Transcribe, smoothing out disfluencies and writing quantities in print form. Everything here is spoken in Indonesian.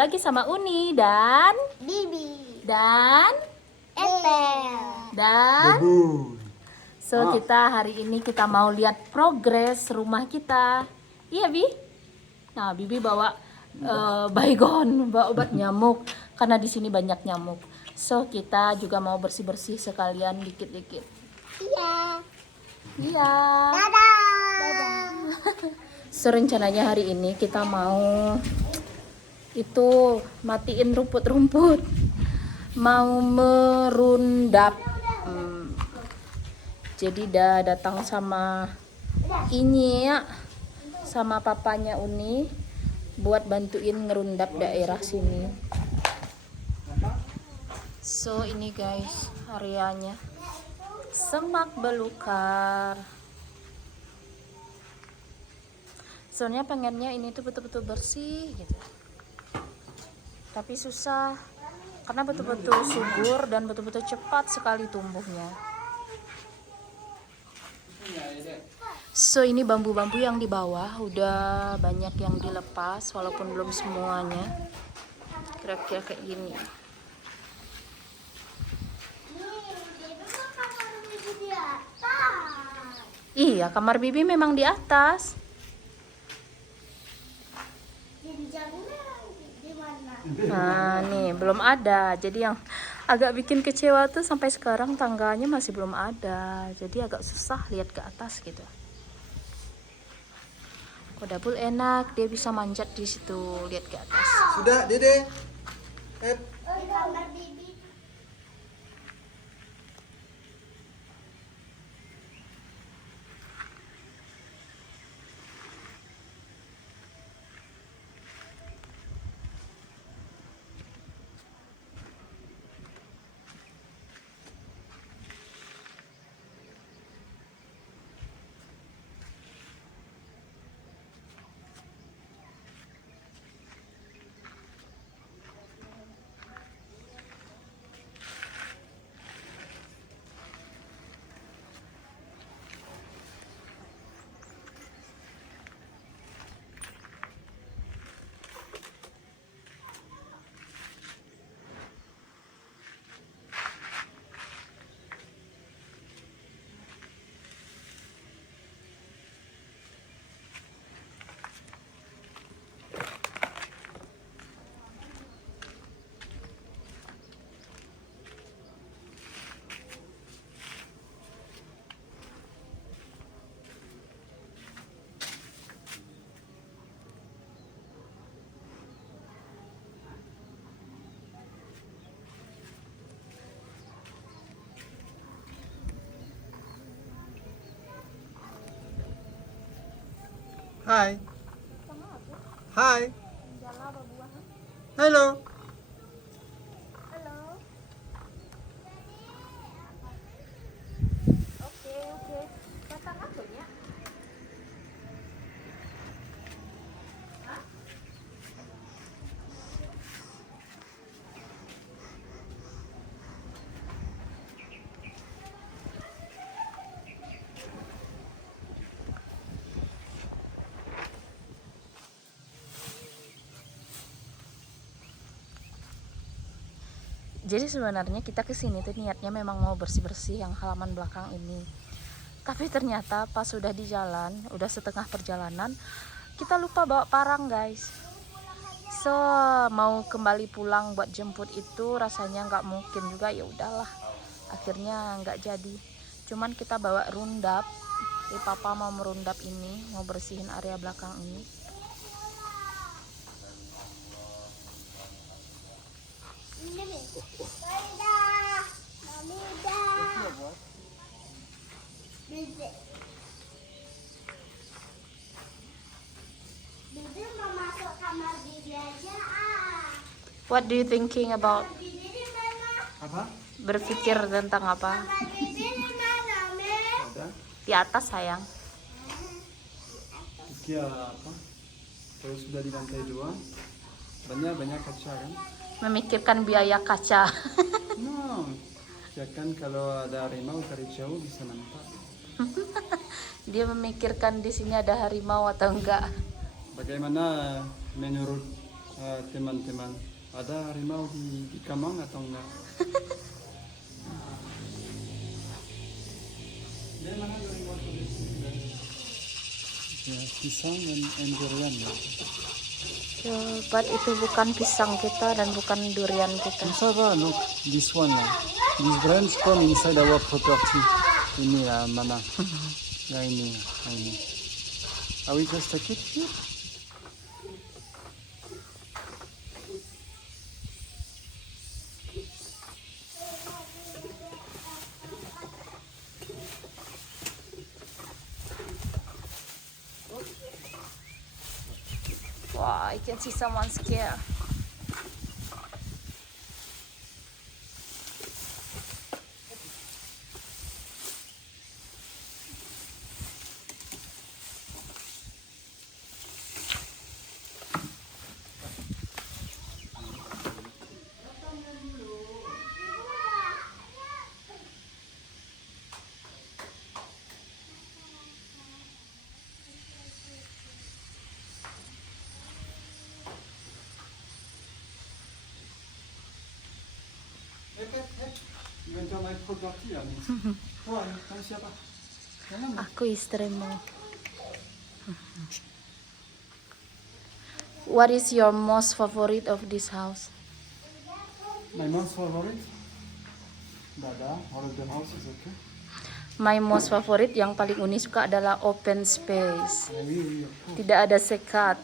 lagi sama Uni dan Bibi dan Etel. dan so kita hari ini kita mau lihat progres rumah kita. Iya, Bi? Nah, Bibi bawa baygon, bawa obat nyamuk karena di sini banyak nyamuk. So, kita juga mau bersih-bersih sekalian dikit-dikit. Iya. Iya. Dadah. So, rencananya hari ini kita mau itu matiin rumput-rumput, mau merundap. Jadi dah datang sama ini ya, sama papanya Uni buat bantuin ngerundap daerah sini. So ini guys areanya semak belukar. Soalnya pengennya ini tuh betul-betul bersih gitu. Tapi susah karena betul-betul subur dan betul-betul cepat sekali tumbuhnya. So ini bambu-bambu yang di bawah udah banyak yang dilepas walaupun belum semuanya. Kira-kira kayak gini. Iya, kamar Bibi memang di atas. Nah, nih belum ada. Jadi yang agak bikin kecewa tuh sampai sekarang tangganya masih belum ada. Jadi agak susah lihat ke atas gitu. Kalau dapur enak, dia bisa manjat di situ lihat ke atas. Sudah, Dede. Hai. Hai. Halo. Jadi sebenarnya kita kesini tuh niatnya memang mau bersih-bersih yang halaman belakang ini. Tapi ternyata pas sudah di jalan, udah setengah perjalanan, kita lupa bawa parang guys. So mau kembali pulang buat jemput itu rasanya nggak mungkin juga, ya udahlah. Akhirnya nggak jadi. Cuman kita bawa rundap. Papa mau merundap ini, mau bersihin area belakang ini. Bibi mau masuk kamar Bibi aja What do you thinking about? Bibi di mana? Apa? Berpikir tentang apa? Kamar Bibi di mana, Mel? Ada. Di atas sayang. Kia apa? Kalau sudah di lantai 2, banyak kaca kan? Memikirkan biaya kaca. No. Ya kan kalau ada harimau dari jauh bisa nampak. Dia memikirkan di sini ada harimau atau enggak. Bagaimana menurut teman-teman, ada harimau di kamang atau enggak? Dia mana harimau di sini? Ya, pisang and durian. Ya, but itu bukan pisang kita dan bukan durian kita. Musaba, look, this one. This branch come inside our property. Ini lah, mama. Ya ini. Are we just take it here? Wow, I can see someone scared. You enter my property, ya? Wah, kamu siapa? Jangan. Aku istrimu. What is your most favorite of this house? My most favorite? Dada, all of the house is okay. My most favorite yang paling unik suka adalah open space. Yeah, we, of course. Tidak ada sekat.